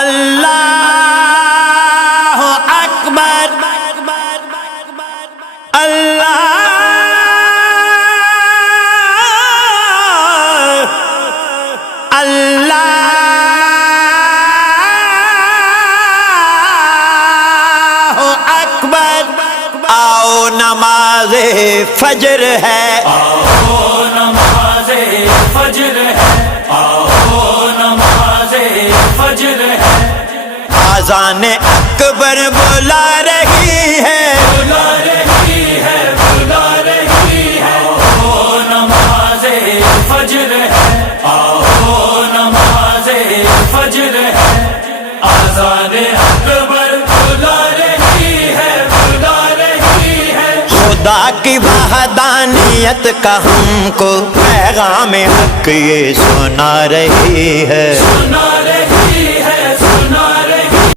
اللہ اکبر اللہ اللہ اکبر۔ آؤ نماز فجر ہے، آؤ نماز فجر ہے، آؤ نماز فجر ہے، اذان اکبر بلا رہی ہے، بلا رہی ہے، بلا رہی ہے، آؤ نماز فجر ہے، آؤ نماز فجر ہے، اذان اکبر بلا رہی ہے، بلا رہی ہے۔ خدا کی وحدانیت کا ہم کو پیغام حق یہ سنا رہی ہے، سنا